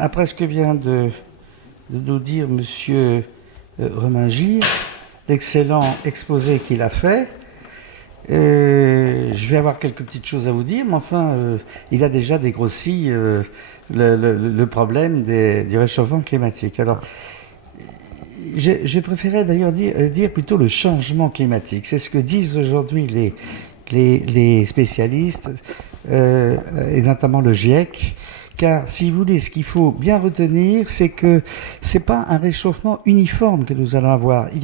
Après ce que vient de nous dire Monsieur Remingir, l'excellent exposé qu'il a fait, je vais avoir quelques petites choses à vous dire, mais enfin, il a déjà dégrossi le problème du réchauffement climatique. Alors, je préférais d'ailleurs dire plutôt le changement climatique. C'est ce que disent aujourd'hui les spécialistes, et notamment le GIEC. Car, si vous voulez, ce qu'il faut bien retenir, c'est que c'est pas un réchauffement uniforme que nous allons avoir. Il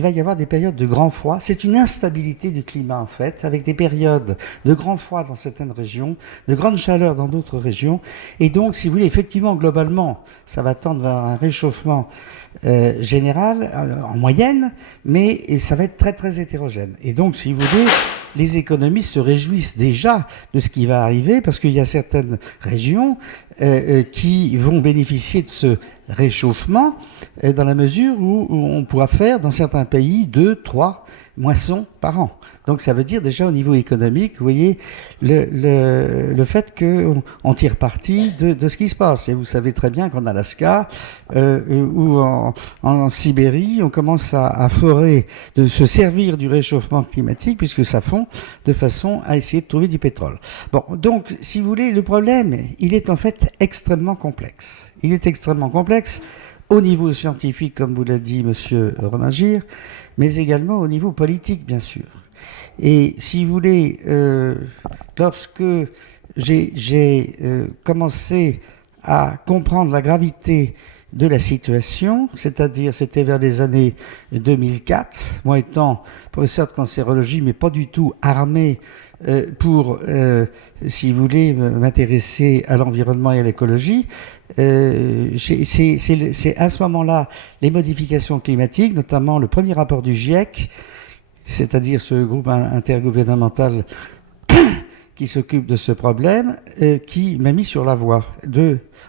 va y avoir des périodes de grand froid. C'est une instabilité du climat, en fait, avec des périodes de grand froid dans certaines régions, de grande chaleur dans d'autres régions. Et donc, si vous voulez, effectivement, globalement, ça va tendre vers un réchauffement général, en moyenne, mais ça va être très, très hétérogène. Et donc, si vous voulez, les économistes se réjouissent déjà de ce qui va arriver, parce qu'il y a certaines régions qui vont bénéficier de ce réchauffement dans la mesure où on pourra faire dans certains pays 2, 3 moissons par an. Donc ça veut dire déjà au niveau économique, vous voyez, le fait qu'on tire parti de ce qui se passe. Et vous savez très bien qu'en Alaska ou en Sibérie, on commence à forer, de se servir du réchauffement climatique, puisque ça fond, de façon à essayer de trouver du pétrole. Bon, donc, si vous voulez, le problème, il est en fait extrêmement complexe. Il est extrêmement complexe au niveau scientifique, comme vous l'a dit Monsieur Remingir, mais également au niveau politique, bien sûr. Et si vous voulez, lorsque j'ai commencé à comprendre la gravité de la situation, c'est-à-dire c'était vers les années 2004, moi étant professeur de cancérologie, mais pas du tout armé pour, si vous voulez, m'intéresser à l'environnement et à l'écologie. C'est à ce moment-là les modifications climatiques, notamment le premier rapport du GIEC, c'est-à-dire ce groupe intergouvernemental qui s'occupe de ce problème, qui m'a mis sur la voie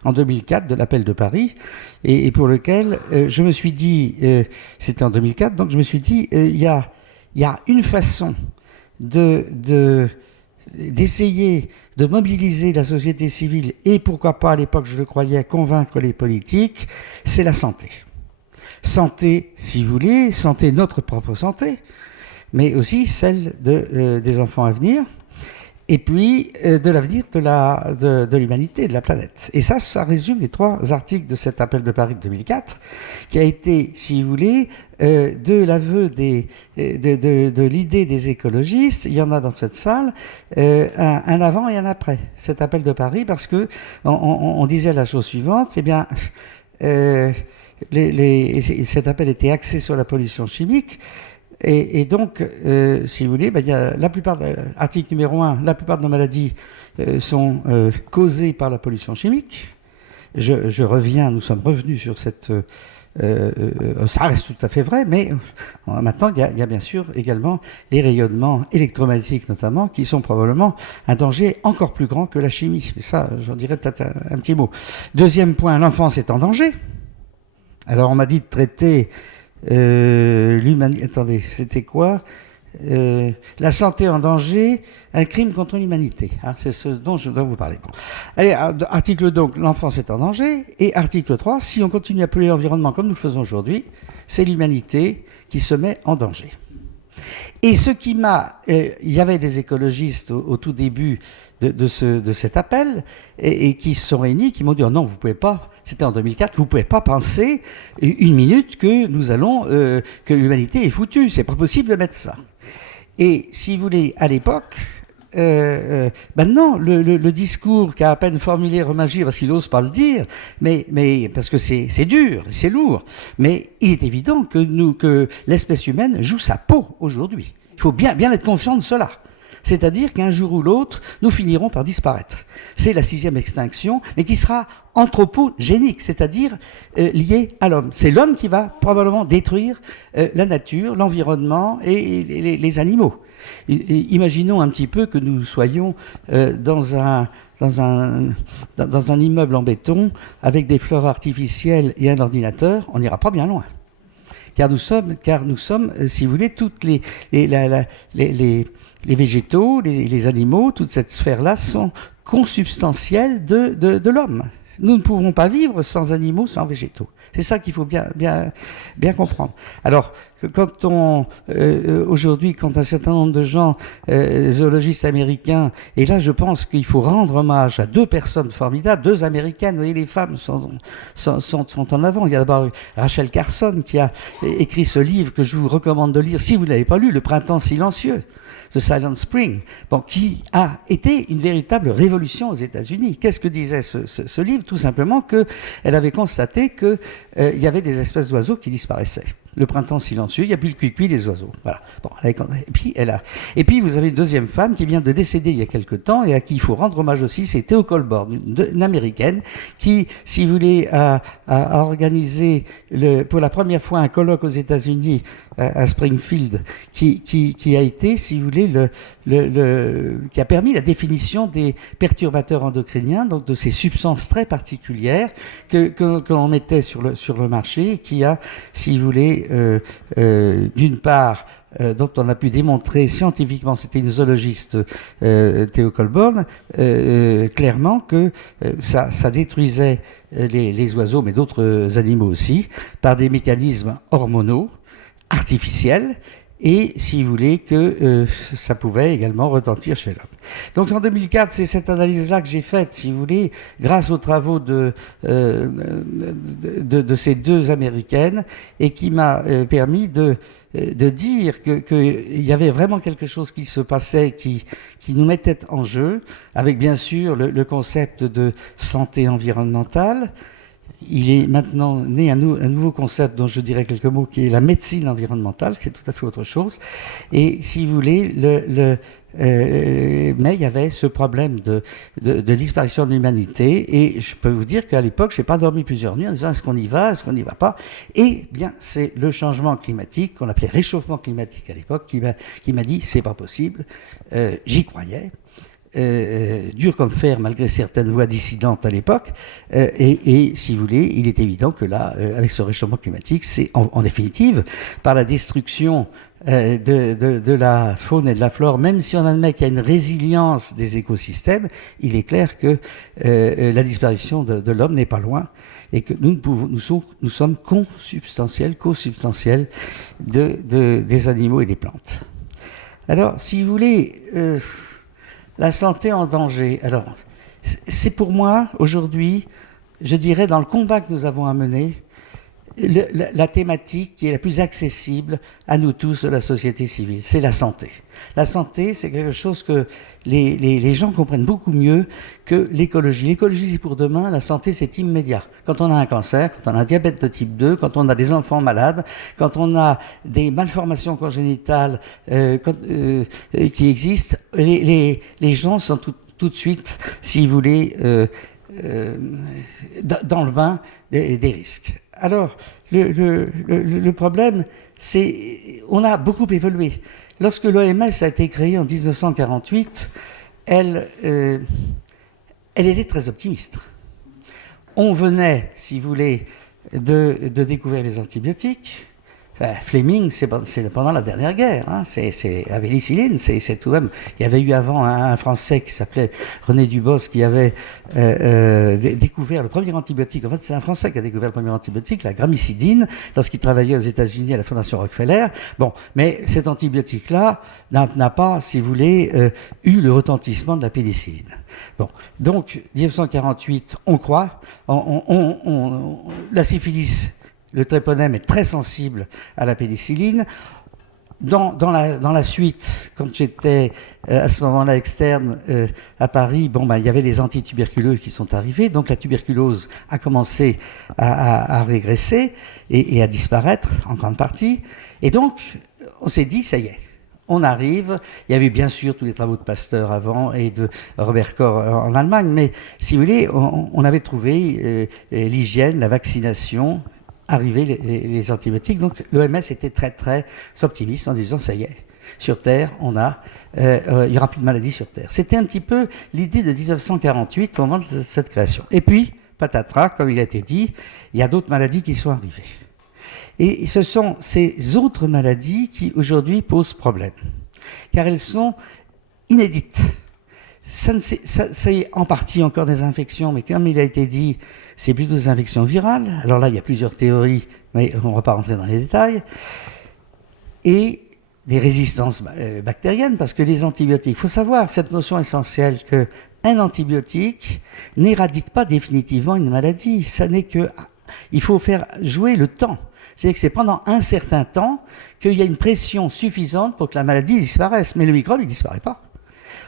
en 2004 de l'appel de Paris, et pour lequel je me suis dit, c'était en 2004, donc je me suis dit, il y a une façon d'essayer de mobiliser la société civile et pourquoi pas, à l'époque je le croyais, convaincre les politiques, c'est la santé. Santé, si vous voulez, santé, notre propre santé, mais aussi celle des enfants à venir, et puis de l'avenir de l'humanité, de la planète. Et ça résume les 3 articles de cet appel de Paris de 2004, qui a été, si vous voulez, de l'aveu de l'idée des écologistes, il y en a dans cette salle, un avant et un après cet appel de Paris, parce que on disait la chose suivante, eh bien, cet appel était axé sur la pollution chimique. Et donc, si vous voulez, il y a article numéro 1, la plupart de nos maladies sont causées par la pollution chimique. Je reviens, nous sommes revenus sur cette... ça reste tout à fait vrai, mais maintenant, il y a bien sûr également les rayonnements électromagnétiques notamment, qui sont probablement un danger encore plus grand que la chimie. Mais ça, j'en dirais peut-être un petit mot. Deuxième point, l'enfance est en danger. Alors, on m'a dit de traiter... l'humanité. Attendez, c'était quoi la santé en danger, un crime contre l'humanité. Hein, c'est ce dont je dois vous parler. Bon. Allez, article donc, l'enfance est en danger. Et article 3, si on continue à polluer l'environnement comme nous le faisons aujourd'hui, c'est l'humanité qui se met en danger. Et ce qui m'a... il y avait des écologistes au tout début de cet appel et qui se sont réunis, qui m'ont dit oh non, vous pouvez pas, c'était en 2004, vous pouvez pas penser une minute que nous allons... que l'humanité est foutue, c'est pas possible de mettre ça. Et si vous voulez, à l'époque... maintenant, le discours qu'a à peine formulé Remingir, parce qu'il n'ose pas le dire, mais parce que c'est dur, c'est lourd, mais il est évident que l'espèce humaine joue sa peau aujourd'hui. Il faut bien être conscient de cela. C'est-à-dire qu'un jour ou l'autre, nous finirons par disparaître. C'est la 6e extinction, mais qui sera anthropogénique, c'est-à-dire liée à l'homme. C'est l'homme qui va probablement détruire la nature, l'environnement et les animaux. Imaginons un petit peu que nous soyons dans un immeuble en béton avec des fleurs artificielles et un ordinateur, on n'ira pas bien loin. Car nous sommes, si vous voulez, toutes les végétaux, les animaux, toute cette sphère-là sont consubstantiels de l'homme. Nous ne pouvons pas vivre sans animaux, sans végétaux. C'est ça qu'il faut bien comprendre. Alors, quand aujourd'hui, quand un certain nombre de gens, zoologistes américains, et là je pense qu'il faut rendre hommage à deux personnes formidables, deux américaines, vous voyez, les femmes sont en avant. Il y a d'abord Rachel Carson qui a écrit ce livre que je vous recommande de lire, si vous ne l'avez pas lu, Le Printemps silencieux. The Silent Spring, bon, qui a été une véritable révolution aux États-Unis. Qu'est-ce que disait ce livre? Tout simplement qu'elle avait constaté qu'il y avait des espèces d'oiseaux qui disparaissaient. Le printemps silencieux, il n'y a plus le cuicui des oiseaux. Voilà. Bon, et puis vous avez une deuxième femme qui vient de décéder il y a quelque temps et à qui il faut rendre hommage aussi, c'est Theo Colborn, une américaine qui, si vous voulez, a organisé pour la première fois un colloque aux États-Unis à Springfield, qui a été, si vous voulez, qui a permis la définition des perturbateurs endocriniens, donc de ces substances très particulières que l'on mettait sur le marché, qui a, si vous voulez, d'une part, dont on a pu démontrer scientifiquement, c'était une zoologiste, Theo Colborn, clairement que ça détruisait les oiseaux, mais d'autres animaux aussi, par des mécanismes hormonaux, artificiels, et, si vous voulez, que ça pouvait également retentir chez l'homme. Donc en 2004, c'est cette analyse-là que j'ai faite, si vous voulez, grâce aux travaux de ces deux Américaines, et qui m'a permis de dire qu'il y avait vraiment quelque chose qui se passait, qui nous mettait en jeu, avec bien sûr le concept de santé environnementale. Il est maintenant né un nouveau concept dont je dirais quelques mots, qui est la médecine environnementale, ce qui est tout à fait autre chose. Et si vous voulez, mais il y avait ce problème de disparition de l'humanité. Et je peux vous dire qu'à l'époque, je n'ai pas dormi plusieurs nuits en disant est-ce qu'on y va, est-ce qu'on n'y va pas. Et bien, c'est le changement climatique, qu'on appelait réchauffement climatique à l'époque, qui m'a dit c'est pas possible. J'y croyais. Dur comme fer malgré certaines voix dissidentes à l'époque, et si vous voulez, il est évident que là, avec ce réchauffement climatique, c'est en définitive, par la destruction de la faune et de la flore, même si on admet qu'il y a une résilience des écosystèmes, il est clair que la disparition de l'homme n'est pas loin, et que nous sommes consubstantiels des animaux et des plantes. Alors, si vous voulez... la santé en danger. Alors, c'est pour moi, aujourd'hui, je dirais, dans le combat que nous avons à mener, la thématique qui est la plus accessible à nous tous de la société civile, c'est la santé. La santé, c'est quelque chose que les gens comprennent beaucoup mieux que l'écologie. L'écologie, c'est pour demain, la santé, c'est immédiat. Quand on a un cancer, quand on a un diabète de type 2, quand on a des enfants malades, quand on a des malformations congénitales qui existent, les gens sont tout de suite, si vous voulez, dans le bain des risques. Alors, le problème, c'est on a beaucoup évolué. Lorsque l'OMS a été créée en 1948, elle était très optimiste. On venait, si vous voulez, de découvrir les antibiotiques. Enfin, Fleming, c'est pendant la dernière guerre, hein, c'est la pénicilline, c'est tout de même. Il y avait eu avant un Français qui s'appelait René Dubos qui avait découvert le premier antibiotique. En fait, c'est un Français qui a découvert le premier antibiotique, la gramicidine, lorsqu'il travaillait aux États-Unis à la Fondation Rockefeller. Bon, mais cet antibiotique-là n'a pas, si vous voulez, eu le retentissement de la pénicilline. Bon, donc 1948, on croit, la syphilis. Le tréponème est très sensible à la pénicilline. Dans la suite, quand j'étais à ce moment-là externe à Paris, il y avait les antituberculeux qui sont arrivés, donc la tuberculose a commencé à régresser et à disparaître en grande partie. Et donc, on s'est dit, ça y est. On arrive, il y avait bien sûr tous les travaux de Pasteur avant et de Robert Koch en Allemagne, mais si vous voulez, on avait trouvé l'hygiène, la vaccination, arriver les antibiotiques. Donc l'OMS était très très optimiste en disant ça y est, sur Terre, il n'y aura plus de maladies sur Terre. C'était un petit peu l'idée de 1948 au moment de cette création. Et puis, patatras, comme il a été dit, il y a d'autres maladies qui sont arrivées. Et ce sont ces autres maladies qui aujourd'hui posent problème, car elles sont inédites. C'est en partie encore des infections, mais comme il a été dit, c'est plutôt des infections virales. Alors là, il y a plusieurs théories, mais on ne va pas rentrer dans les détails. Et des résistances bactériennes, parce que les antibiotiques, il faut savoir cette notion essentielle qu'un antibiotique n'éradique pas définitivement une maladie. Ça n'est que, il faut faire jouer le temps. C'est-à-dire que c'est pendant un certain temps qu'il y a une pression suffisante pour que la maladie disparaisse. Mais le microbe, il ne disparaît pas.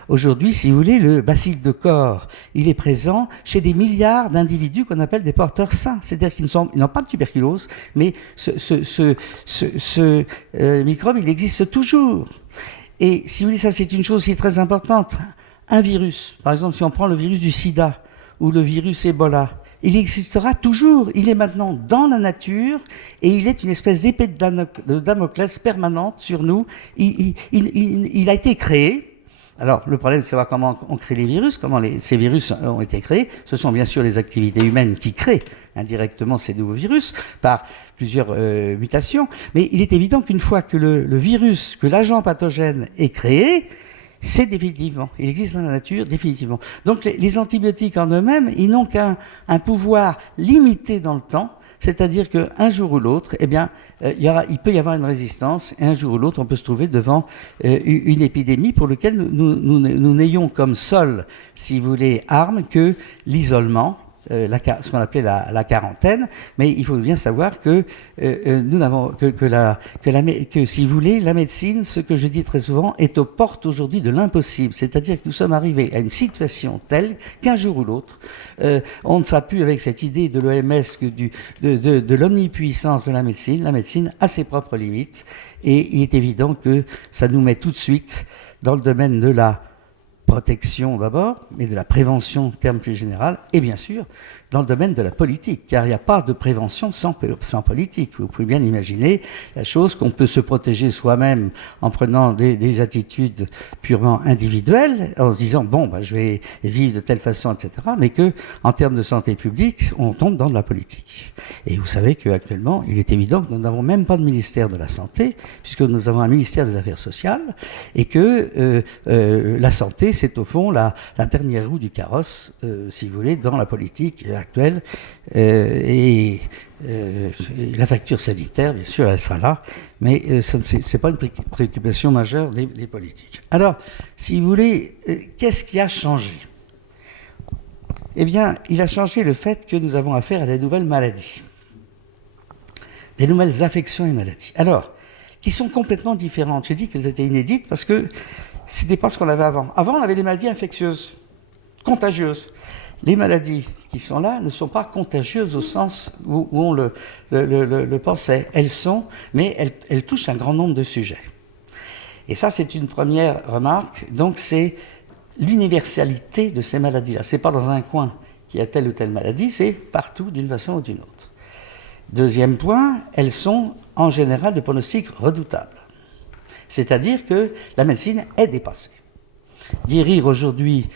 Aujourd'hui, si vous voulez, le bacille de corps, il est présent chez des milliards d'individus qu'on appelle des porteurs sains. C'est-à-dire qu'ils n'ont pas de tuberculose, mais ce microbe, il existe toujours. Et si vous voulez, ça c'est une chose qui est très importante. Un virus, par exemple, si on prend le virus du sida ou le virus Ebola, il existera toujours. Il est maintenant dans la nature et il est une espèce d'épée de Damoclès permanente sur nous. Il a été créé. Alors, le problème, c'est de savoir comment on crée les virus, comment ces virus ont été créés. Ce sont bien sûr les activités humaines qui créent indirectement ces nouveaux virus par plusieurs mutations. Mais il est évident qu'une fois que le virus, que l'agent pathogène est créé, c'est définitivement. Il existe dans la nature définitivement. Donc, les antibiotiques en eux-mêmes, ils n'ont qu'un pouvoir limité dans le temps. C'est-à-dire qu'un jour ou l'autre, eh bien, il peut y avoir une résistance, et un jour ou l'autre, on peut se trouver devant une épidémie pour laquelle nous n'ayons comme seule, si vous voulez, arme que l'isolement, ce qu'on appelait la quarantaine, mais il faut bien savoir que nous n'avons que si vous voulez, la médecine, ce que je dis très souvent, est aux portes aujourd'hui de l'impossible. C'est-à-dire que nous sommes arrivés à une situation telle qu'un jour ou l'autre, on ne s'appuie avec cette idée de l'OMS de l'omnipuissance de la médecine a ses propres limites, et il est évident que ça nous met tout de suite dans le domaine de la protection d'abord, mais de la prévention, terme plus général, et bien sûr dans le domaine de la politique, car il n'y a pas de prévention sans politique. Vous pouvez bien imaginer la chose qu'on peut se protéger soi-même en prenant des attitudes purement individuelles, en se disant bon, je vais vivre de telle façon, etc., mais que en termes de santé publique, on tombe dans de la politique. Et vous savez qu'actuellement, il est évident que nous n'avons même pas de ministère de la Santé, puisque nous avons un ministère des Affaires sociales, et que la santé, c'est au fond la dernière roue du carrosse, si vous voulez, dans la politique actuelle. Et la facture sanitaire, bien sûr, elle sera là, mais ce n'est pas une préoccupation majeure des politiques. Alors, si vous voulez, qu'est-ce qui a changé ? Eh bien, il a changé le fait que nous avons affaire à des nouvelles maladies, des nouvelles affections et maladies. Alors, qui sont complètement différentes. J'ai dit qu'elles étaient inédites parce que ce n'était pas ce qu'on avait avant. Avant, on avait des maladies infectieuses, contagieuses. Les maladies qui sont là ne sont pas contagieuses au sens où on le pensait. Elles sont, mais elles touchent un grand nombre de sujets. Et ça, c'est une première remarque. Donc, c'est l'universalité de ces maladies-là. Ce n'est pas dans un coin qu'il y a telle ou telle maladie, c'est partout d'une façon ou d'une autre. Deuxième point, elles sont en général de pronostic redoutable. C'est-à-dire que la médecine est dépassée. Guérir aujourd'hui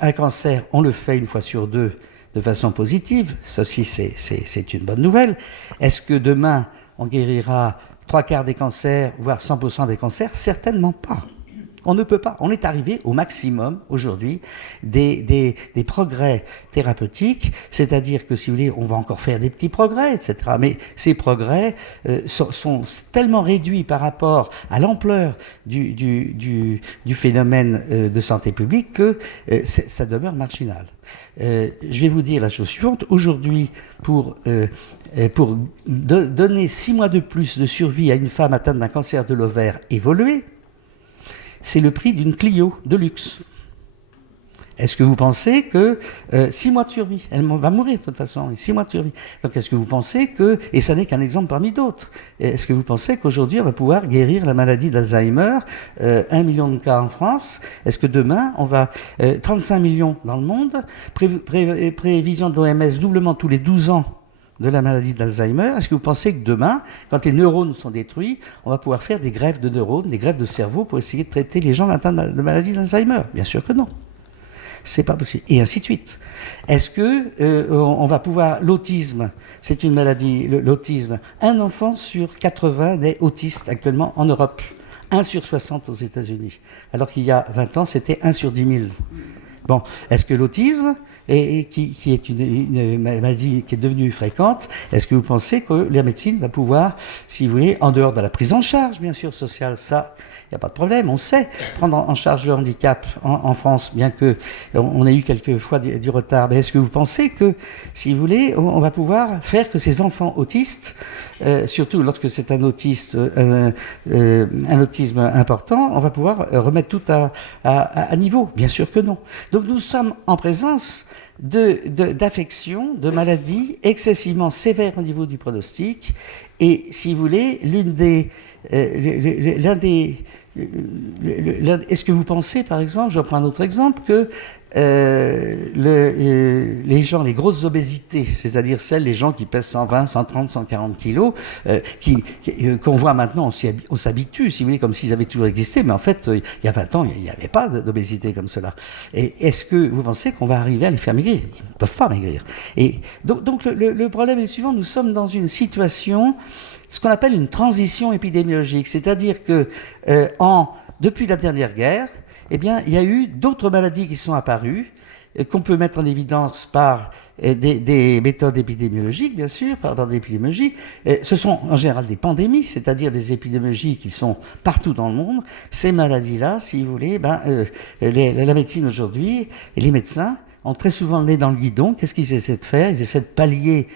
un cancer, on le fait une fois sur deux de façon positive. Ceci, c'est une bonne nouvelle. Est-ce que demain, on guérira 3/4 des cancers, voire 100% des cancers ? Certainement pas. On ne peut pas. On est arrivé au maximum aujourd'hui des progrès thérapeutiques, c'est-à-dire que, si vous voulez, on va encore faire des petits progrès, etc. Mais ces progrès sont tellement réduits par rapport à l'ampleur du phénomène de santé publique que ça demeure marginal. Je vais vous dire la chose suivante. Aujourd'hui, pour donner 6 mois de plus de survie à une femme atteinte d'un cancer de l'ovaire évolué, c'est le prix d'une Clio de luxe. Est-ce que vous pensez que 6 mois de survie, elle va mourir de toute façon, 6 mois de survie. Donc est-ce que vous pensez que, et ça n'est qu'un exemple parmi d'autres, est-ce que vous pensez qu'aujourd'hui on va pouvoir guérir la maladie d'Alzheimer, 1 million de cas en France, est-ce que demain on va, 35 millions dans le monde, prévision de l'OMS, doublement tous les 12 ans de la maladie d'Alzheimer, est-ce que vous pensez que demain, quand les neurones sont détruits, on va pouvoir faire des greffes de neurones, des greffes de cerveau pour essayer de traiter les gens atteints de maladie d'Alzheimer ? Bien sûr que non. C'est pas possible. Et ainsi de suite. Est-ce que on va pouvoir... L'autisme, c'est une maladie, l'autisme. Un enfant sur 80 est autiste actuellement en Europe. 1 sur 60 aux États-Unis. Alors qu'il y a 20 ans, c'était 1 sur 10 000. Bon, est-ce que l'autisme, qui est une maladie qui est devenue fréquente, est-ce que vous pensez que la médecine va pouvoir, si vous voulez, en dehors de la prise en charge, bien sûr, sociale, ça, il n'y a pas de problème, on sait prendre en charge le handicap en France, bien que on ait eu quelques fois du retard, mais est-ce que vous pensez que, si vous voulez, on va pouvoir faire que ces enfants autistes, surtout lorsque c'est un autisme important, on va pouvoir remettre tout à niveau? Bien sûr que non. Donc nous sommes en présence d'affections, de maladies excessivement sévères au niveau du pronostic. Et si vous voulez, est-ce que vous pensez, par exemple, je reprends un autre exemple, que les gens, les grosses obésités, c'est-à-dire les gens qui pèsent 120, 130, 140 kilos, qu'on voit maintenant, on s'habitue, si vous voulez, comme s'ils avaient toujours existé, mais en fait, il y a 20 ans, il n'y avait pas d'obésité comme cela. Et est-ce que vous pensez qu'on va arriver à les faire maigrir? Ils ne peuvent pas maigrir. Et donc le problème est le suivant, nous sommes dans une situation, ce qu'on appelle une transition épidémiologique, c'est-à-dire que depuis la dernière guerre, eh bien, il y a eu d'autres maladies qui sont apparues, qu'on peut mettre en évidence par des méthodes épidémiologiques, bien sûr, par des épidémiologies. Ce sont en général des pandémies, c'est-à-dire des épidémiologies qui sont partout dans le monde. Ces maladies-là, si vous voulez, la médecine aujourd'hui et les médecins ont très souvent le nez dans le guidon. Qu'est-ce qu'ils essaient de faire? Ils essaient de pallier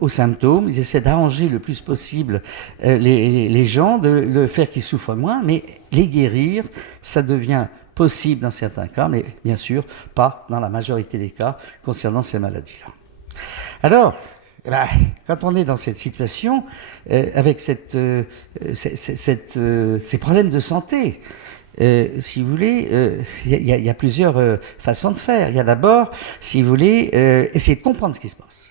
aux symptômes, ils essaient d'arranger le plus possible les gens, de faire qu'ils souffrent moins, mais les guérir, ça devient possible dans certains cas, mais bien sûr pas dans la majorité des cas concernant ces maladies-là. Alors, quand on est dans cette situation, avec ces problèmes de santé, si vous voulez, il y a plusieurs façons de faire. Il y a d'abord, si vous voulez, essayer de comprendre ce qui se passe.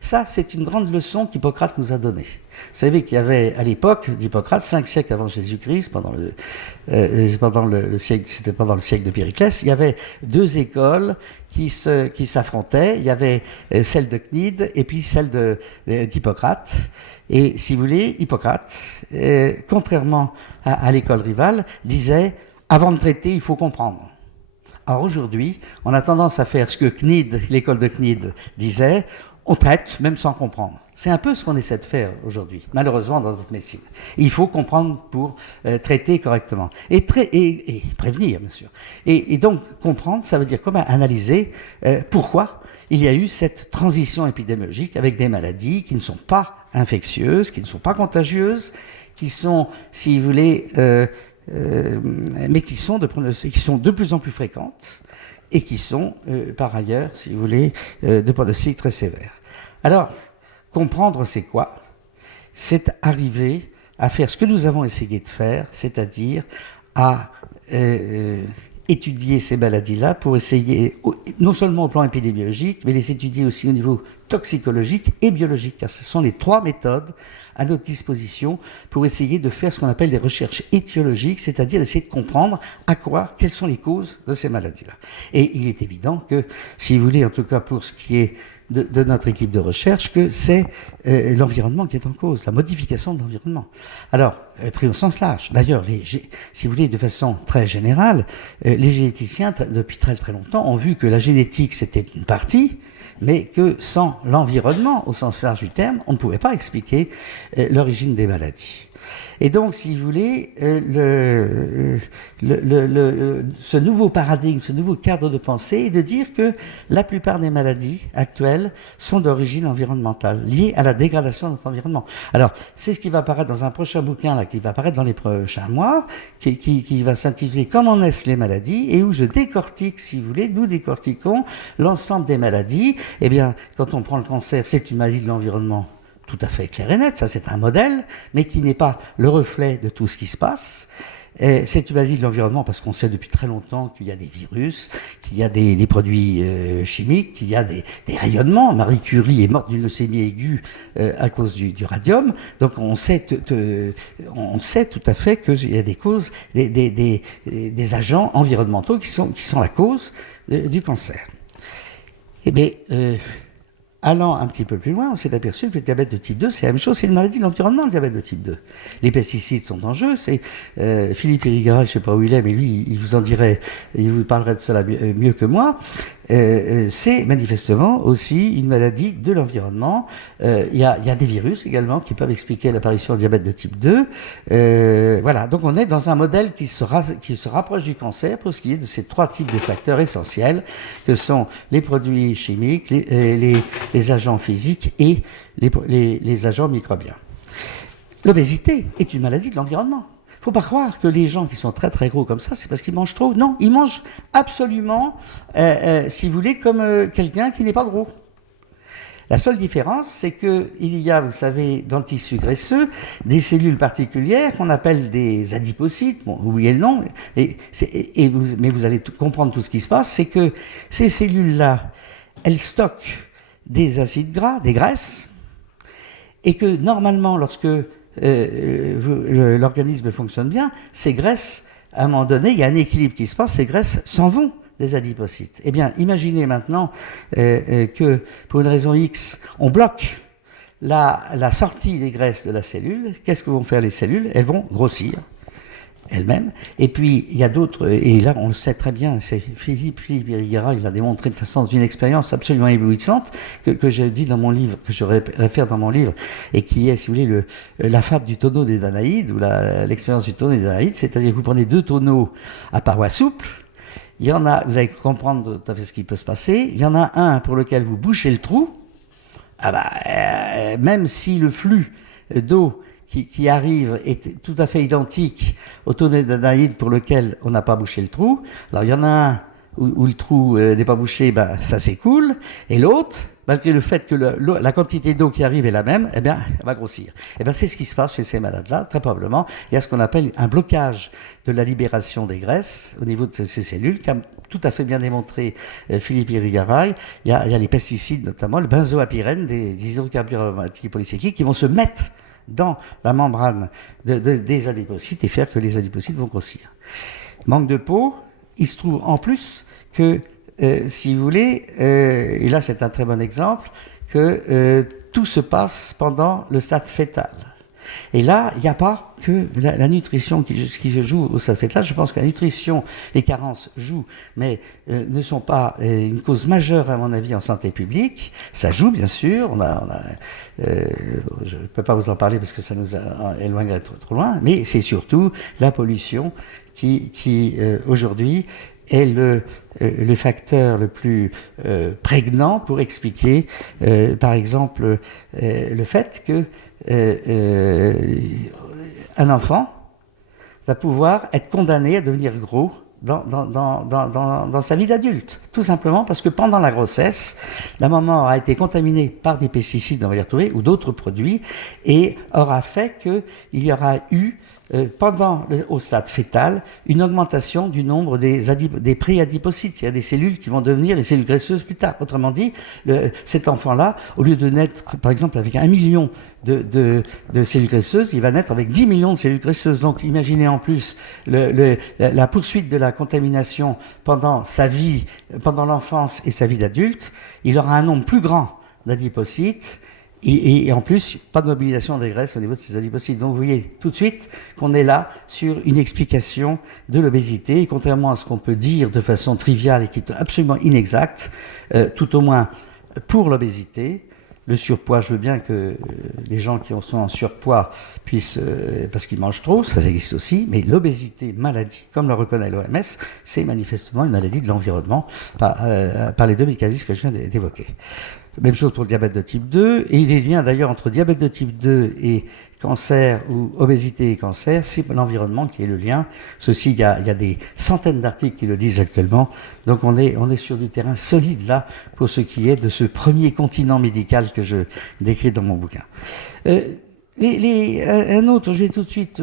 Ça, c'est une grande leçon qu'Hippocrate nous a donnée. Vous savez qu'il y avait à l'époque d'Hippocrate, 5 siècles avant Jésus-Christ, pendant le siècle, c'était pendant le siècle de Périclès, il y avait 2 écoles qui s'affrontaient. Il y avait celle de Cnide et puis celle d'Hippocrate. Et si vous voulez, Hippocrate, contrairement à l'école rivale, disait « avant de traiter, il faut comprendre ». Alors aujourd'hui, on a tendance à faire ce que Cnide, l'école de Cnide, disait, on traite même sans comprendre. C'est un peu ce qu'on essaie de faire aujourd'hui, malheureusement dans notre médecine. Il faut comprendre pour traiter correctement. Et prévenir, bien sûr. Et donc, comprendre, ça veut dire comment analyser pourquoi il y a eu cette transition épidémiologique avec des maladies qui ne sont pas infectieuses, qui ne sont pas contagieuses, qui sont, si vous voulez, mais qui sont de plus en plus fréquentes et qui sont, par ailleurs, si vous voulez, de pronostic très sévères. Alors, comprendre c'est quoi? C'est arriver à faire ce que nous avons essayé de faire, c'est-à-dire à étudier ces maladies-là pour essayer, non seulement au plan épidémiologique, mais les étudier aussi au niveau toxicologique et biologique, car ce sont les 3 méthodes à notre disposition pour essayer de faire ce qu'on appelle des recherches étiologiques, c'est-à-dire essayer de comprendre quelles sont les causes de ces maladies-là. Et il est évident que, si vous voulez, en tout cas pour ce qui est de notre équipe de recherche, que c'est l'environnement qui est en cause, la modification de l'environnement. Alors, pris au sens large. D'ailleurs, si vous voulez, de façon très générale, les généticiens, depuis très très longtemps, ont vu que la génétique, c'était une partie, mais que sans l'environnement, au sens large du terme, on ne pouvait pas expliquer l'origine des maladies. Et donc, si vous voulez, ce nouveau paradigme, ce nouveau cadre de pensée est de dire que la plupart des maladies actuelles sont d'origine environnementale, liées à la dégradation de notre environnement. Alors, c'est ce qui va apparaître dans un prochain bouquin, là, qui va apparaître dans les prochains mois, qui va s'intituler « Comment naissent les maladies ?» et où je décortique, si vous voulez, nous décortiquons l'ensemble des maladies. Eh bien, quand on prend le cancer, c'est une maladie de l'environnement tout à fait clair et net, ça c'est un modèle, mais qui n'est pas le reflet de tout ce qui se passe. C'est une maladie de l'environnement parce qu'on sait depuis très longtemps qu'il y a des virus, qu'il y a des produits chimiques, qu'il y a des rayonnements. Marie Curie est morte d'une leucémie aiguë à cause du radium. Donc on sait tout à fait qu'il y a des causes, des agents environnementaux qui sont la cause du cancer. Eh bien, allant un petit peu plus loin, on s'est aperçu que le diabète de type 2, c'est la même chose, c'est une maladie de l'environnement, le diabète de type 2. Les pesticides sont en jeu, c'est Philippe Irigara, je ne sais pas où il est, mais lui, il vous en dirait, il vous parlerait de cela mieux que moi. C'est manifestement aussi une maladie de l'environnement. Il y a des virus également qui peuvent expliquer l'apparition du diabète de type 2. Voilà, donc on est dans un modèle qui se rapproche du cancer pour ce qui est de ces 3 types de facteurs essentiels que sont les produits chimiques, les agents physiques et les agents microbiens. L'obésité est une maladie de l'environnement. Il ne faut pas croire que les gens qui sont très très gros comme ça, c'est parce qu'ils mangent trop. Non, ils mangent absolument, si vous voulez, comme quelqu'un qui n'est pas gros. La seule différence, c'est qu'il y a, vous savez, dans le tissu graisseux, des cellules particulières qu'on appelle des adipocytes. Bon, vous oubliez le nom, mais vous allez comprendre tout ce qui se passe. C'est que ces cellules-là, elles stockent des acides gras, des graisses, et que normalement, lorsque l'organisme fonctionne bien, ces graisses, à un moment donné, il y a un équilibre qui se passe, ces graisses s'en vont des adipocytes. Eh bien, imaginez maintenant que, pour une raison X, on bloque la sortie des graisses de la cellule. Qu'est-ce que vont faire les cellules? Elles vont grossir elles-mêmes. Et puis, il y a d'autres, et là, on le sait très bien, c'est Philippe Irigara, il l'a démontré de façon, d'une expérience absolument éblouissante, que je dis dans mon livre, que je réfère dans mon livre, et qui est, si vous voulez, la fable du tonneau des Danaïdes, ou l'expérience du tonneau des Danaïdes, c'est-à-dire que vous prenez 2 tonneaux à parois souples, il y en a, vous allez comprendre tout à fait ce qui peut se passer, il y en a un pour lequel vous bouchez le trou, même si le flux d'eau qui arrive est tout à fait identique au tonneau d'Anaïde pour lequel on n'a pas bouché le trou. Alors il y en a un où le trou n'est pas bouché, ça s'écoule, et l'autre, malgré le fait que la quantité d'eau qui arrive est la même, eh bien, elle va grossir. Eh bien, c'est ce qui se passe chez ces malades-là, très probablement. Il y a ce qu'on appelle un blocage de la libération des graisses au niveau de ces cellules, qu'a tout à fait bien démontré Philippe Irigara. Il y a les pesticides, notamment le benzoapyrène, des hydrocarbures aromatiques polycycliques, qui vont se mettre dans la membrane des adipocytes et faire que les adipocytes vont grossir. Manque de peau, il se trouve en plus que, si vous voulez, et là c'est un très bon exemple, que tout se passe pendant le stade fœtal. Et là, il n'y a pas que la nutrition qui se joue au stade fœtal. Je pense que la nutrition, les carences jouent, mais ne sont pas une cause majeure, à mon avis, en santé publique. Ça joue, bien sûr. Je ne peux pas vous en parler parce que ça nous éloignerait trop loin, mais c'est surtout la pollution qui aujourd'hui, est le facteur le plus prégnant pour expliquer, par exemple, le fait que un enfant va pouvoir être condamné à devenir gros dans sa vie d'adulte. Tout simplement parce que pendant la grossesse, la maman a été contaminée par des pesticides, on va les retrouver, ou d'autres produits, et aura fait qu'il y aura eu au stade fœtal, une augmentation du nombre des préadipocytes, c'est-à-dire des cellules qui vont devenir des cellules graisseuses plus tard. Autrement dit, cet enfant-là, au lieu de naître, par exemple, avec 1 million de cellules graisseuses, il va naître avec 10 millions de cellules graisseuses. Donc, imaginez en plus la poursuite de la contamination pendant sa vie, pendant l'enfance et sa vie d'adulte. Il aura un nombre plus grand d'adipocytes. Et en plus, pas de mobilisation des graisses au niveau de ces adipocytes. Donc vous voyez tout de suite qu'on est là sur une explication de l'obésité. Et contrairement à ce qu'on peut dire de façon triviale et qui est absolument inexacte, tout au moins pour l'obésité, le surpoids, je veux bien que les gens qui sont en surpoids puissent, parce qu'ils mangent trop, ça existe aussi, mais l'obésité, maladie, comme le reconnaît l'OMS, c'est manifestement une maladie de l'environnement par les 2 mécanismes que je viens d'évoquer. Même chose pour le diabète de type 2, et les liens d'ailleurs entre diabète de type 2 et cancer, ou obésité et cancer, c'est l'environnement qui est le lien. Ceci, il y a des centaines d'articles qui le disent actuellement, donc on est sur du terrain solide là, pour ce qui est de ce premier continent médical que je décris dans mon bouquin. Un autre, je vais tout de suite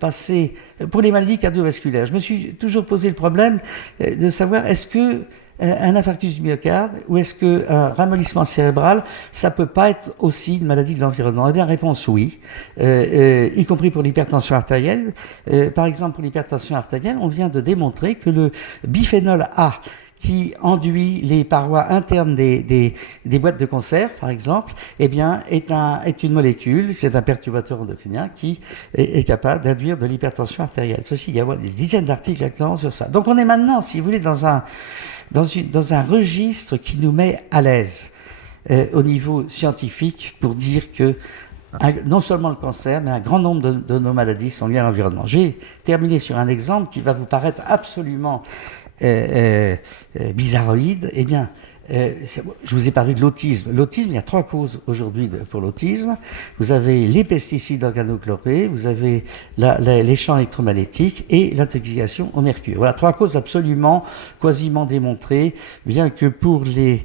passer, pour les maladies cardiovasculaires, je me suis toujours posé le problème de savoir est-ce que un infarctus du myocarde ou est-ce qu'un ramollissement cérébral, ça peut pas être aussi une maladie de l'environnement? Eh bien, réponse oui, y compris pour l'hypertension artérielle. Par exemple, pour l'hypertension artérielle, on vient de démontrer que le biphénol A, qui enduit les parois internes des boîtes de conserve, par exemple, eh bien, est une molécule, c'est un perturbateur endocrinien qui est capable d'induire de l'hypertension artérielle. Ceci, il y a des dizaines d'articles actuellement sur ça. Donc on est maintenant, si vous voulez, dans un registre qui nous met à l'aise au niveau scientifique pour dire que non seulement le cancer, mais un grand nombre de nos maladies sont liées à l'environnement. Je vais terminer sur un exemple qui va vous paraître absolument bizarroïde. Eh bien, je vous ai parlé de l'autisme. L'autisme, il y a 3 causes aujourd'hui pour l'autisme. Vous avez les pesticides organochlorés, vous avez les champs électromagnétiques et l'intoxication au mercure. Voilà 3 causes absolument, quasiment démontrées, bien que pour les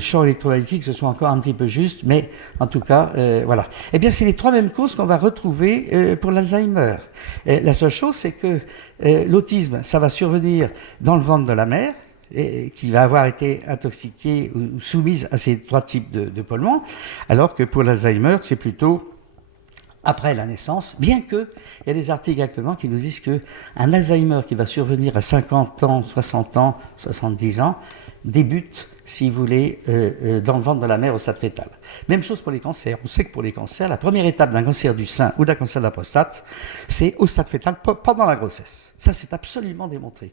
champs électromagnétiques, ce soit encore un petit peu juste, mais en tout cas, voilà. Eh bien, c'est les 3 mêmes causes qu'on va retrouver pour l'Alzheimer. La seule chose, c'est que l'autisme, ça va survenir dans le ventre de la mère, qui va avoir été intoxiquée ou soumise à ces 3 types de polluants, alors que pour l'Alzheimer, c'est plutôt après la naissance, bien qu'il y a des articles actuellement qui nous disent qu'un Alzheimer qui va survenir à 50 ans, 60 ans, 70 ans, débute, si vous voulez, dans le ventre de la mère au stade fœtal. Même chose pour les cancers. On sait que pour les cancers, la première étape d'un cancer du sein ou d'un cancer de la prostate, c'est au stade fœtal pendant la grossesse. Ça, c'est absolument démontré.